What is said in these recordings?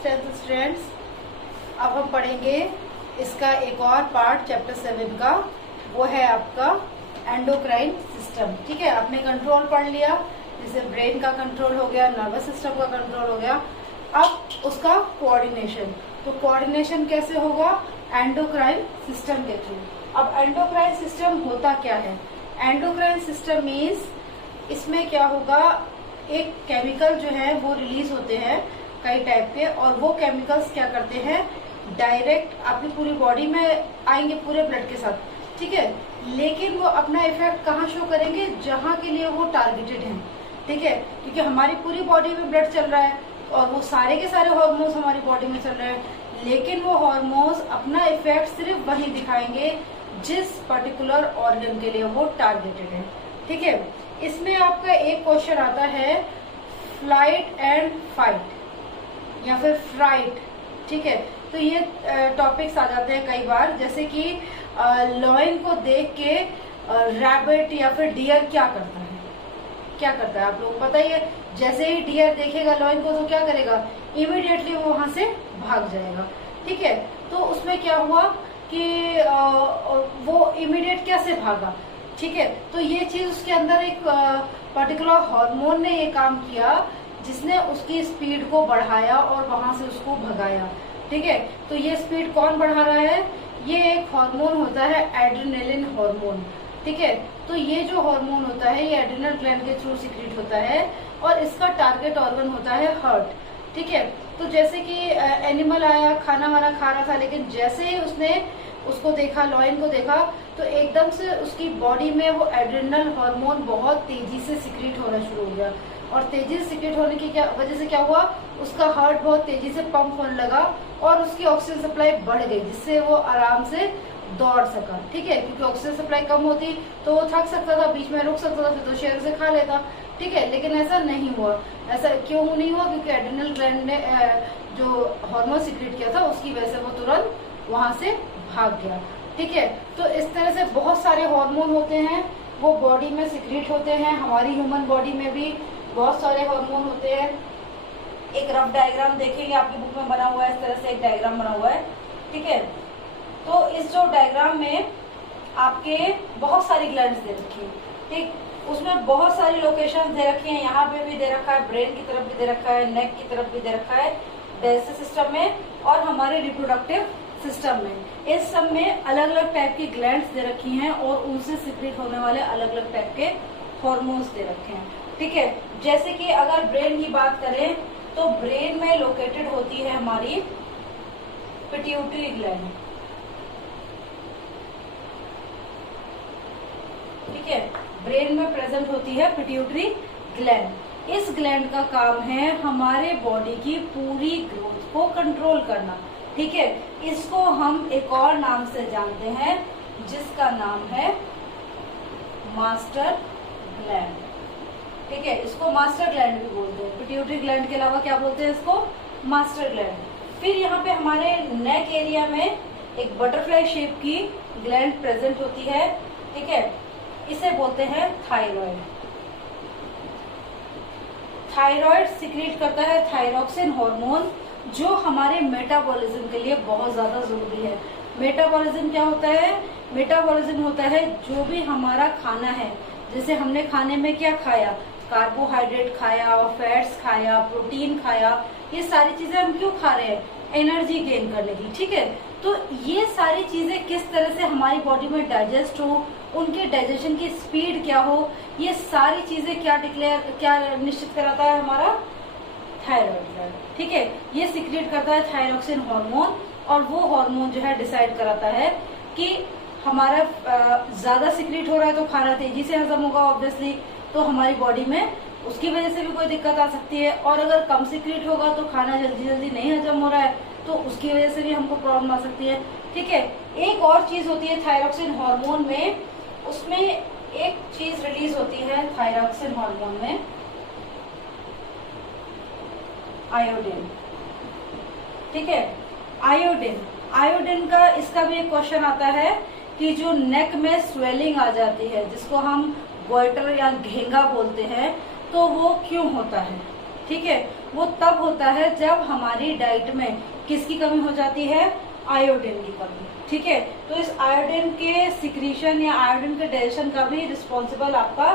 Class 10th students, अब हम पढ़ेंगे इसका एक और पार्ट चैप्टर 7 का। वो है आपका एंडोक्राइन सिस्टम। ठीक है, आपने कंट्रोल पढ़ लिया, जैसे ब्रेन का कंट्रोल हो गया, नर्वस सिस्टम का कंट्रोल हो गया। अब उसका कोऑर्डिनेशन, तो कोऑर्डिनेशन कैसे होगा? एंडोक्राइन सिस्टम के थ्रू। अब एंडोक्राइन सिस्टम होता क्या है? एंडोक्राइन सिस्टम मीन्स इसमें क्या होगा, एक केमिकल जो है वो रिलीज होते हैं कई टाइप के, और वो केमिकल्स क्या करते हैं, डायरेक्ट आपकी पूरी बॉडी में आएंगे पूरे ब्लड के साथ। ठीक है, लेकिन वो अपना इफेक्ट कहाँ शो करेंगे? जहाँ के लिए वो टारगेटेड हैं। ठीक है, क्योंकि हमारी पूरी बॉडी में ब्लड चल रहा है और वो सारे के सारे हार्मोन्स हमारी बॉडी में चल रहे हैं, लेकिन वो हार्मोन्स अपना इफेक्ट सिर्फ वहीं दिखाएंगे जिस पर्टिकुलर ऑर्गन के लिए वो टारगेटेड है। ठीक है, इसमें आपका एक क्वेश्चन आता है फ्लाइट एंड फाइट या फिर फ्राइट। ठीक है, तो ये टॉपिक्स आ जाते हैं कई बार, जैसे कि लॉयन को देख के रैबिट या फिर डियर क्या करता है? क्या करता है आप लोगों को पता ही है। जैसे ही डियर देखेगा लॉयन को तो क्या करेगा? इमीडिएटली वो वहां से भाग जाएगा। ठीक है, तो उसमें क्या हुआ कि वो इमीडिएट कैसे भागा? ठीक है, तो ये चीज उसके अंदर एक पर्टिकुलर हार्मोन ने ये काम किया जिसने उसकी स्पीड को बढ़ाया और वहां से उसको भगाया। ठीक है, तो ये स्पीड कौन बढ़ा रहा है? ये एक हार्मोन होता है एड्रेनलिन हार्मोन। ठीक है, तो ये जो हार्मोन होता है ये एड्रिनल ग्लैंड के थ्रू सिक्रीट होता है और इसका टारगेट ऑर्गन होता है हार्ट। ठीक है, तो जैसे कि एनिमल आया, खाना वाना खा रहा था, लेकिन जैसे ही उसने उसको देखा, लॉयन को देखा, तो एकदम से उसकी बॉडी में वो एड्रिनल हार्मोन बहुत तेजी से सिक्रीट होना शुरू हो गया। और तेजी से सिक्रीट होने की वजह से क्या हुआ, उसका हार्ट बहुत तेजी से पंप होने लगा और उसकी ऑक्सीजन सप्लाई बढ़ गई, जिससे वो आराम से दौड़ सका। ठीक है, क्योंकि ऑक्सीजन सप्लाई कम होती तो वो थक सकता था, बीच में रुक सकता था, फिर तो शेर से खा लेता। ठीक है, लेकिन ऐसा नहीं हुआ। ऐसा क्यों नहीं हुआ? क्योंकि एड्रिनल ग्लैंड ने जो हार्मोन सिक्रीट किया था उसकी वजह से वो तुरंत वहां से भाग गया। ठीक है, तो इस तरह से बहुत सारे हार्मोन होते हैं, वो बॉडी में सिक्रीट होते हैं। हमारी ह्यूमन बॉडी में भी बहुत सारे हार्मोन होते हैं। एक रफ डायग्राम देखेंगे, आपकी बुक में बना हुआ है, इस तरह से एक डायग्राम बना हुआ है। ठीक है, तो इस जो डायग्राम में आपके बहुत सारी ग्लैंड्स दे रखी है। ठीक, उसमें बहुत सारी लोकेशन दे रखी है। यहाँ पे भी दे रखा है, ब्रेन की तरफ भी दे रखा है, नेक की तरफ भी दे रखा है, डाइजेस्टिव सिस्टम में और हमारे रिप्रोडक्टिव सिस्टम में। इस सब में अलग अलग टाइप की ग्लैंड्स दे रखी हैं और उनसे सिक्रीट होने वाले अलग अलग टाइप के हार्मोन्स दे रखे हैं। ठीक है, जैसे कि अगर ब्रेन की बात करें तो ब्रेन में लोकेटेड होती है हमारी पिट्यूटरी ग्लैंड। ठीक है, ब्रेन में प्रेजेंट होती है पिट्यूटरी ग्लैंड। इस ग्लैंड का काम है हमारे बॉडी की पूरी ग्रोथ को कंट्रोल करना। ठीक है, इसको हम एक और नाम से जानते हैं जिसका नाम है मास्टर ग्लैंड। ठीक है, इसको मास्टर ग्लैंड भी बोलते हैं। पिट्यूटरी ग्लैंड के अलावा क्या बोलते हैं इसको? Master gland. फिर यहाँ पे हमारे नेक एरिया में एक बटरफ्लाई शेप की ग्लैंड प्रेजेंट होती है। ठीक है, इसे बोलते हैं थायराइड। थायराइड सिक्रीट करता है थायरोक्सिन हार्मोन, जो हमारे मेटाबॉलिज्म के लिए बहुत ज्यादा जरूरी है। मेटाबॉलिज्म क्या होता है? मेटाबॉलिज्म होता है जो भी हमारा खाना है, जैसे हमने खाने में क्या खाया, कार्बोहाइड्रेट खाया, फैट्स खाया, प्रोटीन खाया, ये सारी चीजें हम क्यों खा रहे हैं? एनर्जी गेन करने की। ठीक है, तो ये सारी चीजें किस तरह से हमारी बॉडी में डाइजेस्ट हो, उनके डाइजेशन की स्पीड क्या हो, ये सारी चीजें क्या निश्चित कराता है? हमारा थायराइड ग्लैंड। ठीक है, ये सिक्रीट करता है थायरोक्सिन हार्मोन और वो हार्मोन जो है डिसाइड कराता है कि हमारा ज्यादा सिक्रीट हो रहा है तो खाना तेजी से हजम होगा ऑब्वियसली, तो हमारी बॉडी में उसकी वजह से भी कोई दिक्कत आ सकती है। और अगर कम सिक्रीट होगा तो खाना जल्दी जल्दी नहीं हजम हो रहा है तो उसकी वजह से भी हमको प्रॉब्लम आ सकती है। ठीक है, एक और चीज होती है थायरोक्सिन हार्मोन में, उसमें एक चीज रिलीज होती है थायरोक्सिन हार्मोन में, आयोडीन। ठीक है, आयोडीन का इसका भी एक क्वेश्चन आता है कि जो नेक में स्वेलिंग आ जाती है, जिसको हम गोइटर या घेंगा बोलते हैं, तो वो क्यों होता है? ठीक है, वो तब होता है जब हमारी डाइट में किसकी कमी हो जाती है, आयोडीन की कमी। ठीक है, तो इस आयोडीन के सिक्रीशन या आयोडीन के डाइजेशन का भी रिस्पॉन्सिबल आपका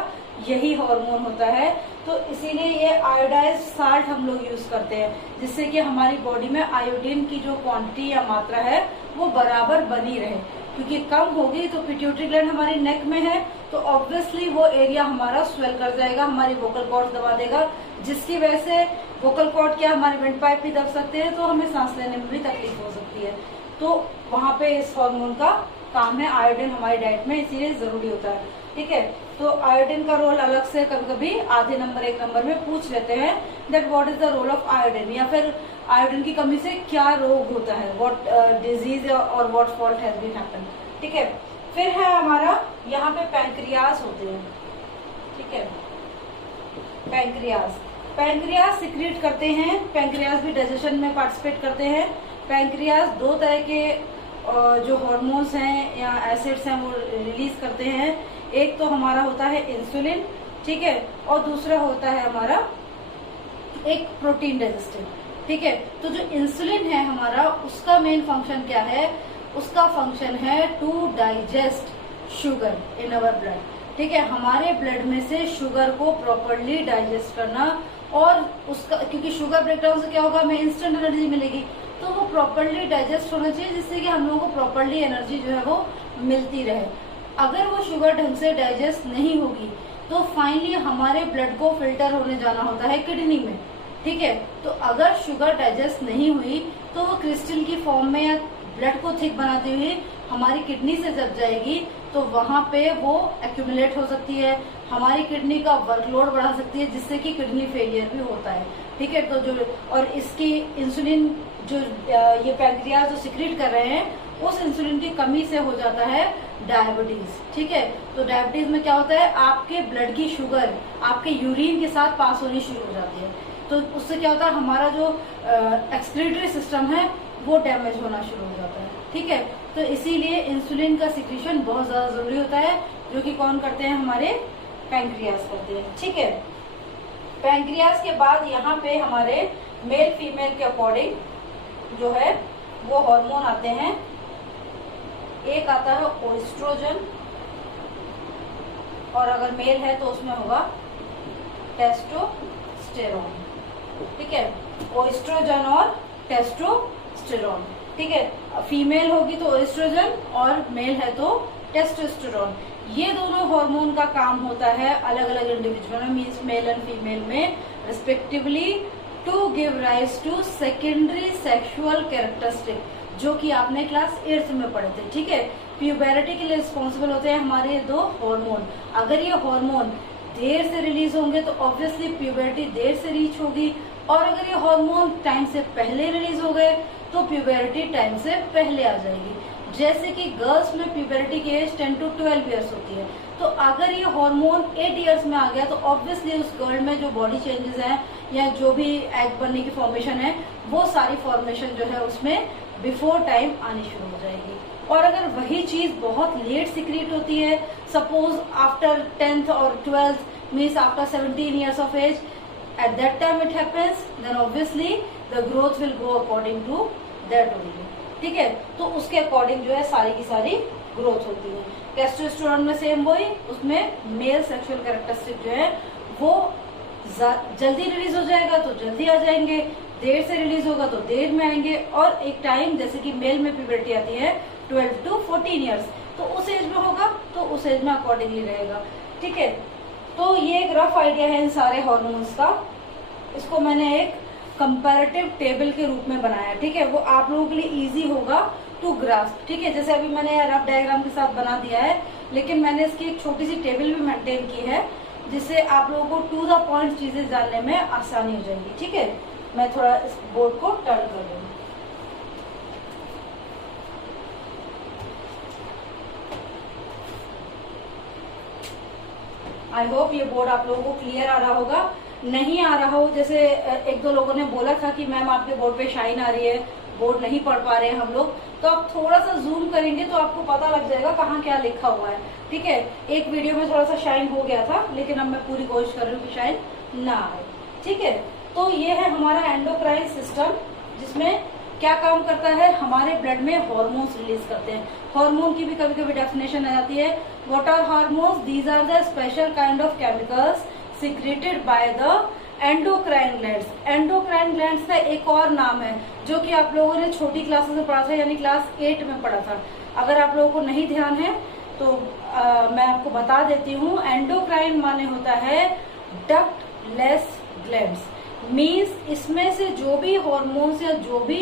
यही हार्मोन होता है। तो इसीलिए ये आयोडाइज साल्ट हम लोग यूज करते हैं, जिससे कि हमारी बॉडी में आयोडीन की जो क्वांटिटी या मात्रा है वो बराबर बनी रहे, क्योंकि कम होगी तो पिट्यूटरी ग्लैंड हमारी नेक में है, तो ऑब्वियसली वो एरिया हमारा स्वेल कर जाएगा, हमारी वोकल कॉर्ड दबा देगा, जिसकी वजह से वोकल कॉर्ड क्या हमारे विंड पाइप भी दब सकते हैं, तो हमें सांस लेने में भी तकलीफ हो सकती है। तो वहां पे इस हार्मोन का काम है, आयोडीन हमारी डाइट में इसीलिए जरूरी होता है। ठीक है, तो आयोडीन का रोल अलग से कभी कभी आधे नंबर 1 नंबर में पूछ लेते हैं, that what is the role of iodine, या फिर आयोडीन की कमी से क्या रोग होता है, व्हाट डिजीज और what fault has been happen. ठीक है, फिर है हमारा यहाँ पे पैंक्रियास होते हैं। ठीक है, पैंक्रियास सिक्रीट करते हैं, पैंक्रियास भी डाइजेशन में पार्टिसिपेट करते हैं। पैंक्रियास 2 तरह के जो हार्मोन्स हैं या एसिड्स हैं वो रिलीज करते हैं। एक तो हमारा होता है इंसुलिन, ठीक है, और दूसरा होता है हमारा एक प्रोटीन डाइजेस्टिव। ठीक है, तो जो इंसुलिन है हमारा, उसका मेन फंक्शन क्या है, उसका फंक्शन है to digest sugar in our blood. ठीक है, हमारे ब्लड में से शुगर को प्रॉपरली डाइजेस्ट करना, और उसका क्योंकि शुगर ब्रेकडाउन से क्या होगा, हमें इंस्टेंट एनर्जी मिलेगी, तो वो प्रॉपरली डाइजेस्ट होना चाहिए, जिससे कि हम लोगों को प्रॉपरली एनर्जी जो है वो मिलती रहे। अगर वो शुगर ढंग से डाइजेस्ट नहीं होगी तो फाइनली हमारे ब्लड को फिल्टर होने जाना होता है किडनी में। ठीक है, तो अगर शुगर डाइजेस्ट नहीं हुई तो वो क्रिस्टल की फॉर्म में या ब्लड को थिक बनाते हुए हमारी किडनी से जब जाएगी तो वहां पे वो एक्यूमुलेट हो सकती है, हमारी किडनी का वर्कलोड बढ़ा सकती है, जिससे कि किडनी फेलियर भी होता है। ठीक है, तो जो और इसकी इंसुलिन जो ये पैंक्रियास जो सिक्रीट कर रहे हैं, उस इंसुलिन की कमी से हो जाता है डायबिटीज। ठीक है, तो डायबिटीज में क्या होता है, आपके ब्लड की शुगर आपके यूरिन के साथ पास होनी शुरू हो जाती है, तो उससे क्या होता है, हमारा जो एक्सक्रीटरी सिस्टम है वो डैमेज होना शुरू हो जाता है। ठीक है, तो इसीलिए इंसुलिन का सिक्रीशन बहुत ज्यादा जरूरी होता है, जो कि कौन करते हैं, हमारे पैंक्रियास करते हैं। ठीक है, पैंक्रियास के बाद यहाँ पे हमारे मेल फीमेल के अकॉर्डिंग जो है वो हार्मोन आते हैं। एक आता है ओएस्ट्रोजन, और अगर मेल है तो उसमें होगा टेस्टोस्टेरोन। ठीक है, ओएस्ट्रोजन और टेस्टोस्टेरोन। ठीक है, फीमेल होगी तो ओएस्ट्रोजन और मेल है तो टेस्टोस्टेरोन। ये दोनों हार्मोन का काम होता है अलग अलग इंडिविजुअल में, मीन्स मेल एंड फीमेल में respectively, to give rise to secondary sexual characteristic, जो कि आपने क्लास 8th में पढ़े थे। ठीक है, प्यूबरिटी के लिए रिस्पॉन्सिबल होते हैं हमारे ये 2 हार्मोन। अगर ये हार्मोन देर से रिलीज होंगे तो ऑब्वियसली प्यूबरिटी देर से रीच होगी, और अगर ये हार्मोन टाइम से पहले रिलीज हो गए तो प्यूबरिटी टाइम से पहले आ जाएगी। जैसे कि गर्ल्स में प्यूबरिटी की एज 10 to 12 ईयर्स होती है, तो अगर ये हार्मोन 8 ईयर्स में आ गया तो ऑब्वियसली उस गर्ल में जो बॉडी चेंजेस हैं या जो भी एग बनने की फॉर्मेशन है, वो सारी फॉर्मेशन जो है उसमें बिफोर टाइम आनी शुरू हो जाएगी। और अगर वही चीज बहुत लेट सिक्रीट होती है, सपोज आफ्टर 10th और 12th, means after 17 years of age, at that time it happens, then obviously the growth will go according to that only। ठीक है, तो उसके अकॉर्डिंग जो है सारी की सारी ग्रोथ होती है। टेस्टोस्टेरोन में सेम वही, उसमें मेल सेक्सुअल कैरेक्टरिस्टिक जो है वो जल्दी रिलीज हो जाएगा तो जल्दी आ जाएंगे, देर से रिलीज होगा तो देर में आएंगे, और एक टाइम जैसे कि मेल में प्यूबर्टी आती है 12 to 14 ईयर्स, तो उस एज में होगा तो उस एज में अकॉर्डिंगली रहेगा। ठीक है, तो ये एक रफ आइडिया है इन सारे हार्मोन्स का। इसको मैंने एक कंपैरेटिव टेबल के रूप में बनाया। ठीक है, वो आप लोगों के लिए इजी होगा टू ग्रास्प। ठीक है, जैसे अभी मैंने रफ डायग्राम के साथ बना दिया है, लेकिन मैंने इसकी एक छोटी सी टेबल भी मेंटेन की है, जिससे आप लोगों को टू द पॉइंट चीजें जानने में आसानी हो जाएगी। ठीक है, मैं थोड़ा इस बोर्ड को टर्न कर दूँ। आई होप ये बोर्ड आप लोगों को क्लियर आ रहा होगा। नहीं आ रहा हो, जैसे 1-2 लोगों ने बोला था कि मैम आपके बोर्ड पे शाइन आ रही है, बोर्ड नहीं पढ़ पा रहे हैं हम लोग, तो आप थोड़ा सा जूम करेंगे तो आपको पता लग जाएगा कहाँ क्या लिखा हुआ है। ठीक है, एक वीडियो में थोड़ा सा शाइन हो गया था, लेकिन अब मैं पूरी कोशिश कर रही हूँ कि शाइन ना आए। ठीक है, तो ये है हमारा एंडोक्राइन सिस्टम, जिसमें क्या काम करता है, हमारे ब्लड में हार्मोन्स रिलीज करते हैं। हार्मोन की भी कभी कभी डेफिनेशन आ जाती है। What are hormones? These are the special kind of chemicals secreted by the endocrine glands. Endocrine glands का एक और नाम है जो कि आप लोगों ने छोटी क्लासेस में पढ़ा था, यानी क्लास 8 में पढ़ा था। अगर आप लोगों को नहीं ध्यान है तो मैं आपको बता देती हूँ। एंडोक्राइन माने होता है डक्टलेस ग्लैंड्स, मीन्स इसमें से जो भी हॉर्मोन्स या जो भी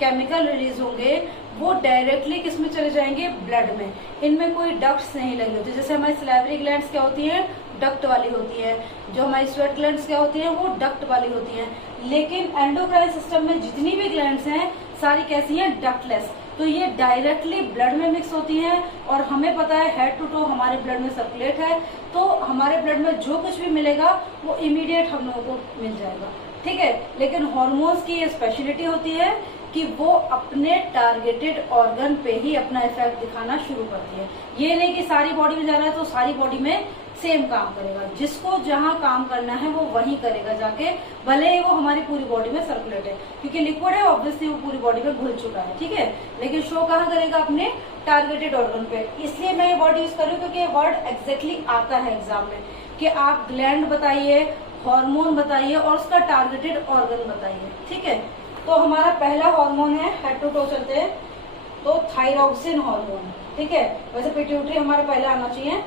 केमिकल रिलीज होंगे वो डायरेक्टली किस में चले जाएंगे, ब्लड में। इनमें कोई डक्ट्स नहीं लगे होते। जैसे हमारी सैलिवरी ग्लैंड्स क्या होती है, डक्ट वाली होती है। जो हमारी स्वेट ग्लैंड्स क्या होती है, वो डक्ट वाली होती है। लेकिन एंडोक्राइन सिस्टम में जितनी भी ग्लैंड्स हैं सारी कैसी हैं, डक्टलेस। तो ये डायरेक्टली ब्लड में मिक्स होती हैं और हमें पता है हेड टू टो हमारे ब्लड में सर्कुलेट है, तो हमारे ब्लड में जो कुछ भी मिलेगा वो इमीडिएट हम लोगों को मिल जाएगा, ठीक है। लेकिन हार्मोन्स की ये स्पेशलिटी होती है कि वो अपने टारगेटेड ऑर्गन पे ही अपना इफेक्ट दिखाना शुरू करती है। ये नहीं कि सारी बॉडी में जा रहा है तो सारी बॉडी में सेम काम करेगा। जिसको जहां काम करना है वो वहीं करेगा जाके, भले ही वो हमारी पूरी बॉडी में सर्कुलेट है, क्योंकि लिक्विड है ऑब्वियसली वो पूरी बॉडी में घुल चुका है, ठीक है। लेकिन शो कहाँ करेगा, अपने टारगेटेड ऑर्गन पे। इसलिए मैं ये वर्ड यूज कर रही हूँ क्योंकि ये वर्ड एग्जैक्टली आता है एग्जाम में कि आप ग्लैंड बताइए, हार्मोन बताइए और उसका टारगेटेड ऑर्गन बताइए, ठीक है। तो हमारा पहला हार्मोन है, हेड टू टो चलते हैं, तो थायरॉक्सिन हार्मोन, ठीक है। वैसे पिट्यूटरी हमारा पहले आना चाहिए।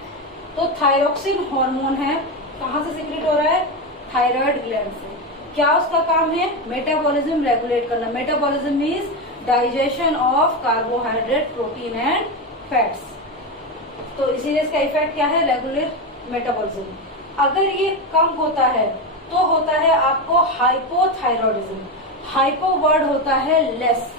तो थायरॉक्सिन हार्मोन है, कहाँ से सीक्रेट हो रहा है, थायराइड ग्लैंड से। क्या उसका काम है, मेटाबॉलिज्म रेगुलेट करना। Metabolism means digestion of carbohydrate, protein and fats. तो इसीलिए इसका इफेक्ट क्या है, रेगुलर मेटाबॉलिज्म। अगर ये कम होता है तो होता है आपको हाइपोथायरॉयडिज्म। हाइपो वर्ड होता है लेस,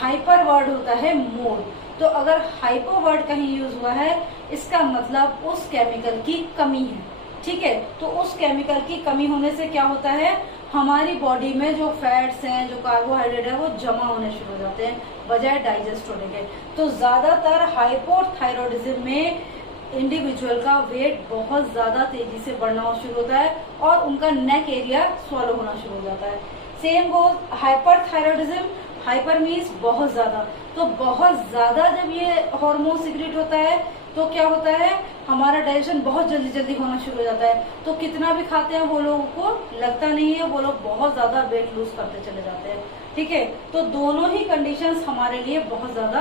हाइपर वर्ड होता है मोर। तो अगर हाइपो वर्ड कहीं यूज हुआ है इसका मतलब उस केमिकल की कमी है, ठीक है। तो उस केमिकल की कमी होने से क्या होता है, हमारी बॉडी में जो फैट्स हैं, जो कार्बोहाइड्रेट है वो जमा होने शुरू हो जाते हैं बजाय डाइजेस्ट होने के। तो ज्यादातर हाइपोथायरॉयडिज्म में इंडिविजुअल का वेट बहुत ज्यादा तेजी से बढ़ना शुरू होता है और उनका नेक एरिया स्वॉलो होना शुरू हो जाता है। Same goes hyperthyroidism, hyper means बहुत ज्यादा। तो बहुत ज्यादा जब ये हार्मोन सिक्रेट होता है तो क्या होता है, हमारा डाइजेशन बहुत जल्दी जल्दी होना शुरू हो जाता है। तो कितना भी खाते हैं वो लोगों को लगता नहीं है, वो लोग बहुत ज्यादा वेट लूज करते चले जाते हैं, ठीक है। तो दोनों ही कंडीशंस हमारे लिए बहुत ज्यादा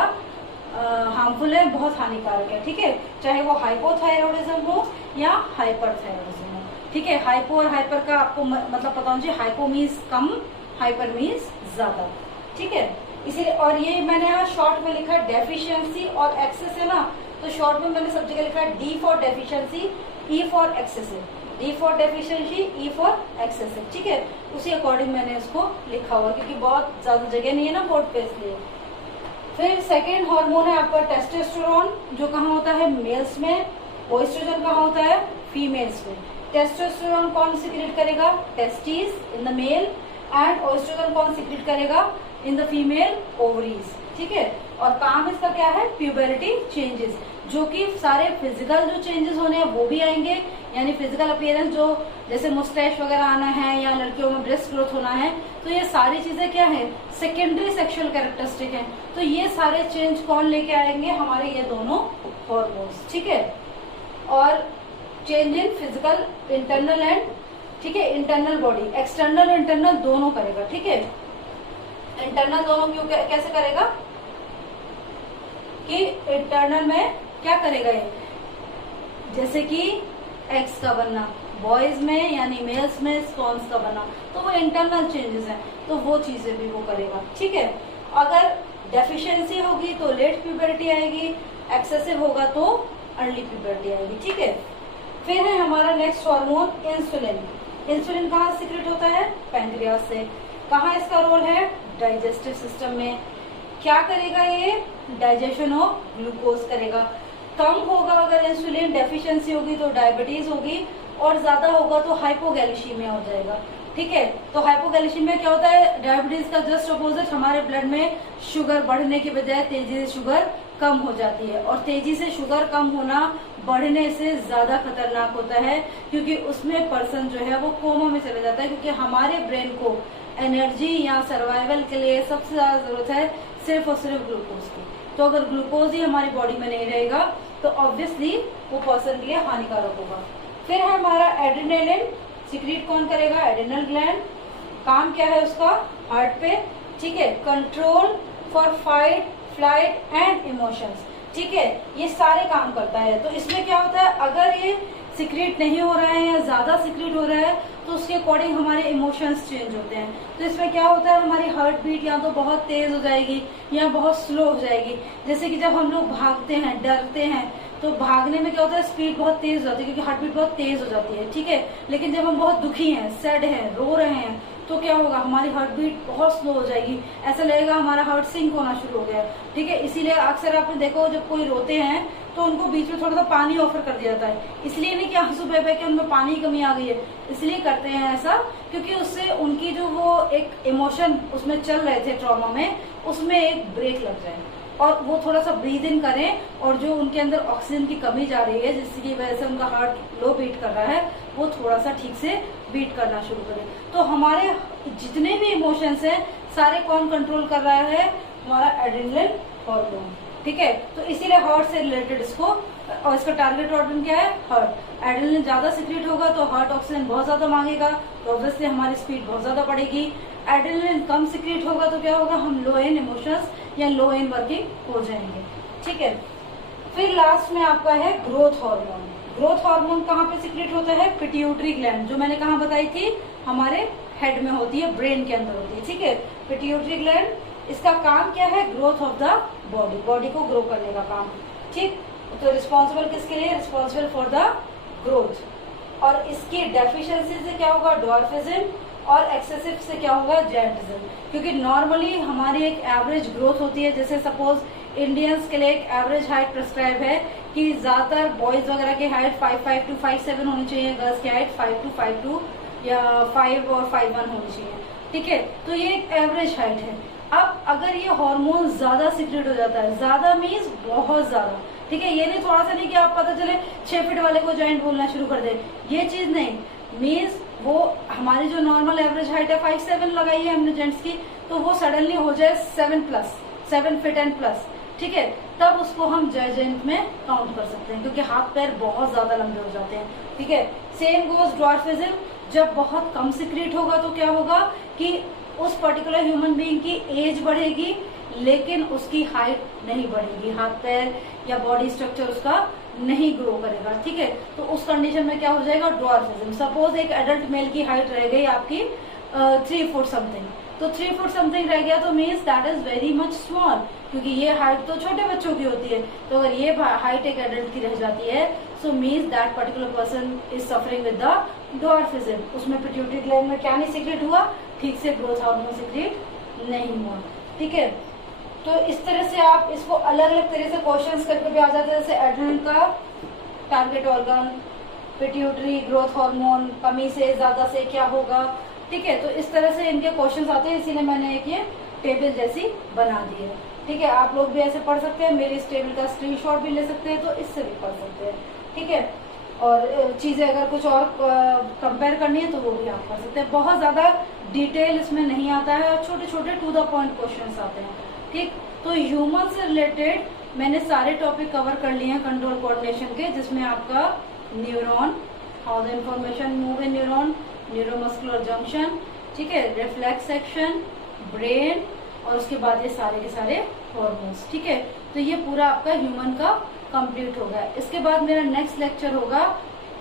हार्मफुल है, बहुत हानिकारक है, ठीक है। चाहे वो हाइपोथायरॉयडिज्म हो या हाइपरथायरॉयडिज्म हो, ठीक है। हाइपो और हाइपर का आपको मतलब पता होना चाहिए। हाइपो मीन्स कम, हाइपर मीन्स ज्यादा, ठीक है। इसीलिए, और ये मैंने यहाँ शॉर्ट में लिखा डेफिशिएंसी और एक्सेस है ना, तो शॉर्ट में मैंने सब जगह लिखा है D for deficiency, E for excessive. D for deficiency, E for excessive, ठीक है। उसी अकॉर्डिंग मैंने इसको लिखा हुआ क्योंकि बहुत ज्यादा जगह नहीं है ना बोर्ड पे, इसलिए। फिर सेकेंड हार्मोन है आपका टेस्टोस्टेरोन, जो कहाँ होता है, मेल्स में। ओएस्ट्रोजन कहाँ होता है, फीमेल्स में। टेस्टोस्टेरोन कौन सिक्रेट करेगा, testis in the male, and oestrogen कौन सिक्रेट करेगा, इन द फीमेल ओवरीज, ठीक है। और काम इसका क्या है, प्यूबरिटी चेंजेस, जो कि सारे फिजिकल जो चेंजेस होने हैं वो भी आएंगे, यानी फिजिकल अपीयरेंस, जो जैसे मुस्टैच वगैरह आना है या लड़कियों में ब्रेस्ट ग्रोथ होना है, तो ये सारी चीजें क्या है, सेकेंडरी सेक्सुअल कैरेक्टरिस्टिक है। तो ये सारे चेंज कौन लेके आएंगे, हमारे ये दोनों हॉर्मोन्स, ठीक है। और change in physical internal and, ठीक है, इंटरनल बॉडी, एक्सटर्नल इंटरनल दोनों करेगा, ठीक है। इंटरनल दोनों क्यों, कैसे करेगा कि इंटरनल में क्या करेगा ये, जैसे कि एग्स का बनना बॉयज में यानी मेल्स में, स्पर्म्स का बनना, तो वो इंटरनल चेंजेस हैं, तो वो चीजें भी वो करेगा, ठीक है। अगर डेफिशिएंसी होगी तो लेट प्यूबरिटी आएगी, एक्सेसिव होगा तो अर्ली प्यूबरिटी आएगी, ठीक है। फिर है हमारा नेक्स्ट हार्मोन इंसुलिन। इंसुलिन कहाँ सिक्रेट होता है, पैंक्रियास से। कहाँ इसका रोल है, डाइजेस्टिव सिस्टम में। क्या करेगा ये, डाइजेशन ऑफ ग्लूकोज करेगा। कम होगा अगर इंसुलिन, डेफिशिएंसी होगी तो डायबिटीज होगी, और ज्यादा होगा तो हाइपोगैलिसीमिया हो जाएगा, ठीक है। तो हाइपोगैलिसीमिया क्या होता है, डायबिटीज का जस्ट अपोजिट, हमारे ब्लड में शुगर बढ़ने के बजाय तेजी से शुगर कम हो जाती है। और तेजी से शुगर कम होना बढ़ने से ज्यादा खतरनाक होता है, क्योंकि उसमें पर्सन जो है वो कोमा में चला जाता है, क्योंकि हमारे ब्रेन को एनर्जी या सर्वाइवल के लिए सबसे ज्यादा जरूरत है सिर्फ और सिर्फ ग्लूकोज की। तो अगर ग्लूकोज ही हमारी बॉडी में नहीं रहेगा तो ऑब्वियसली वो पर्सन के लिए हानिकारक होगा। फिर है हमारा एड्रेनालिन, सिक्रीट कौन करेगा? Adrenal gland. काम क्या है उसका? हार्ट पे, ठीक है। Control for fight, flight and emotions, ठीक है, ये सारे काम करता है। तो इसमें क्या होता है, अगर ये सिक्रीट नहीं हो रहा है या ज्यादा सिक्रीट हो रहा है तो उसके अकॉर्डिंग हमारे इमोशंस चेंज होते हैं। तो इसमें क्या होता है, हमारी हार्ट बीट या तो बहुत तेज हो जाएगी या बहुत स्लो हो जाएगी। जैसे कि जब हम लोग भागते हैं, डरते हैं, तो भागने में क्या होता है, स्पीड बहुत तेज हो जाती है, क्योंकि हार्ट बीट बहुत तेज हो जाती है, ठीक है। लेकिन जब हम बहुत दुखी हैं, सैड हैं, रो रहे हैं, तो क्या होगा, हमारी हार्ट बीट बहुत स्लो हो जाएगी, ऐसा लगेगा हमारा हार्ट सिंक होना शुरू हो गया, ठीक है। इसीलिए अक्सर आपने देखो जब कोई रोते हैं तो उनको बीच में थोड़ा सा पानी ऑफर कर दिया जाता है। इसलिए नहीं कि आंसू बह बह के उनमें पानी की कमी आ गई है, इसलिए करते हैं ऐसा क्योंकि उससे उनकी जो वो एक इमोशन उसमें चल रहे थे ट्रॉमा में, उसमें एक ब्रेक लग जाए और वो थोड़ा सा ब्रीद इन करें, और जो उनके अंदर ऑक्सीजन की कमी जा रही है जिसकी वजह से उनका हार्ट लो बीट कर रहा है, वो थोड़ा सा ठीक से बीट करना शुरू करे। तो हमारे जितने भी इमोशंस हैं सारे कौन कंट्रोल कर रहा है? हमारा एड्रेनलिन हार्मोन, ठीक है। तो इसीलिए हार्ट से रिलेटेड इसको, और इसका टारगेट ऑर्गन क्या है? हार्ट। एड्रेनलिन ज्यादा सिक्रीट होगा तो हार्ट ऑक्सीजन बहुत ज्यादा मांगेगा, तो ऑब्वियसली हमारी स्पीड बहुत ज्यादा बढ़ेगी। एड्रेनलिन कम सिक्रीट होगा तो क्या होगा, हम लो इन इमोशंस या लो इन वर्किंग हो जाएंगे, ठीक है। फिर लास्ट में आपका है ग्रोथ हार्मोन। ग्रोथ हार्मोन कहाँ पे सिक्रीट होता है? पिट्यूटरी ग्लैंड, जो मैंने कहा बताई थी, हमारे हेड में होती है, ब्रेन के अंदर होती है, ठीक है। पिट्यूटरी ग्लैंड, इसका काम क्या है? Growth of the body, body को ग्रो करने का काम, ठीक। तो रिस्पॉन्सिबल किसके लिए? Responsible for the growth. और इसकी डेफिशिएंसी से क्या होगा? ड्वार्फिज्म, और एक्सेसिव से क्या होगा? जायंटिज्म। क्योंकि नॉर्मली हमारी एक एवरेज ग्रोथ होती है, जैसे सपोज इंडियंस के लिए एक एवरेज हाइट प्रिस्क्राइब है कि ज्यादातर बॉयज वगैरह की हाइट 5'5" to 5'7" होनी चाहिए, गर्ल्स की हाइट 5 to 5'2" या 5 और 5'1" होनी चाहिए, ठीक है। तो ये एक एवरेज हाइट है। अब अगर ये हार्मोन ज्यादा सिक्रेट हो जाता है, ज्यादा मीन्स बहुत ज्यादा, ठीक है। ये नहीं थोड़ा सा नहीं कि आप पता चले 6 फीट वाले को जॉइंट बोलना शुरू कर दे, ये चीज नहीं। मीन्स वो हमारी जो नॉर्मल एवरेज हाइट है 5'7" लगाई है हमने जेंट्स की, तो वो सडनली हो जाए 7 फीट एंड प्लस, ठीक है। तब उसको हम जायंट में काउंट कर सकते हैं, क्योंकि हाथ पैर बहुत ज्यादा लंबे हो जाते हैं, ठीक है। सेम गोज ड्वार्फिज्म, जब बहुत कम सिक्रीट होगा तो क्या होगा कि उस पर्टिकुलर ह्यूमन बीइंग की एज बढ़ेगी लेकिन उसकी हाइट नहीं बढ़ेगी, हाथ पैर या बॉडी स्ट्रक्चर उसका नहीं ग्रो करेगा, ठीक है। तो उस कंडीशन में क्या हो जाएगा? ड्वार्फिज्म। सपोज एक एडल्ट मेल की हाइट रह गई आपकी 3 फुट समथिंग, तो 3 फुट समथिंग रह गया तो means that is very much small, क्योंकि ये हाइट तो छोटे बच्चों की होती है। तो अगर ये हाइट एक एडल्ट की रह जाती है, so means that particular person is suffering with the dwarfism. उसमें पिट्यूटरी ग्लैंड में क्या नहीं सिक्रेट हुआ? ठीक से ग्रोथ हार्मोन सिक्रेट नहीं हुआ, ठीक है। तो इस तरह से आप इसको अलग अलग तरह से क्वेश्चंस करके भी आ जाते हैं, जैसे एड्रेनल का target organ, pituitary, growth hormone, कमी से ज्यादा से क्या होगा, ठीक है। तो इस तरह से इनके क्वेश्चंस आते हैं, इसीलिए मैंने एक ये टेबल जैसी बना दी है, ठीक है। आप लोग भी ऐसे पढ़ सकते हैं, मेरे इस टेबल का स्क्रीनशॉट भी ले सकते हैं, तो इससे भी पढ़ सकते हैं, ठीक है। और चीजें अगर कुछ और कंपेयर करनी है तो वो भी आप कर सकते हैं। बहुत ज्यादा डिटेल इसमें नहीं आता है और छोटे छोटे टू द पॉइंट क्वेश्चंस आते हैं, ठीक। तो ह्यूमन से रिलेटेड मैंने सारे टॉपिक कवर कर लिए हैं कंट्रोल कोऑर्डिनेशन के, जिसमें आपका neuron, how the information move in neuron, neuromuscular junction, ठीक है, रिफ्लेक्स एक्शन, ब्रेन, और उसके बाद ये सारे के सारे हॉर्मोन्स, ठीक है। तो ये पूरा आपका ह्यूमन का कंप्लीट हो गया। इसके बाद मेरा नेक्स्ट लेक्चर होगा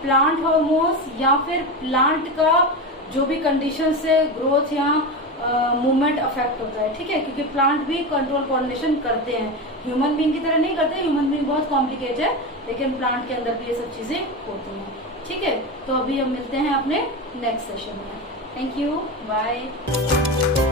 प्लांट हॉर्मोन्स, या फिर प्लांट का जो भी कंडीशन से ग्रोथ या मूवमेंट अफेक्ट होता है, ठीक है। क्योंकि प्लांट भी कंट्रोल कोऑर्डिनेशन करते हैं, ह्यूमन बीइंग की तरह नहीं करते, ह्यूमन बीइंग बहुत कॉम्प्लिकेटेड है, लेकिन प्लांट के अंदर भी ये सब चीजें होती हैं, ठीक है। तो अभी हम मिलते हैं अपने नेक्स्ट सेशन में। Thank you, bye.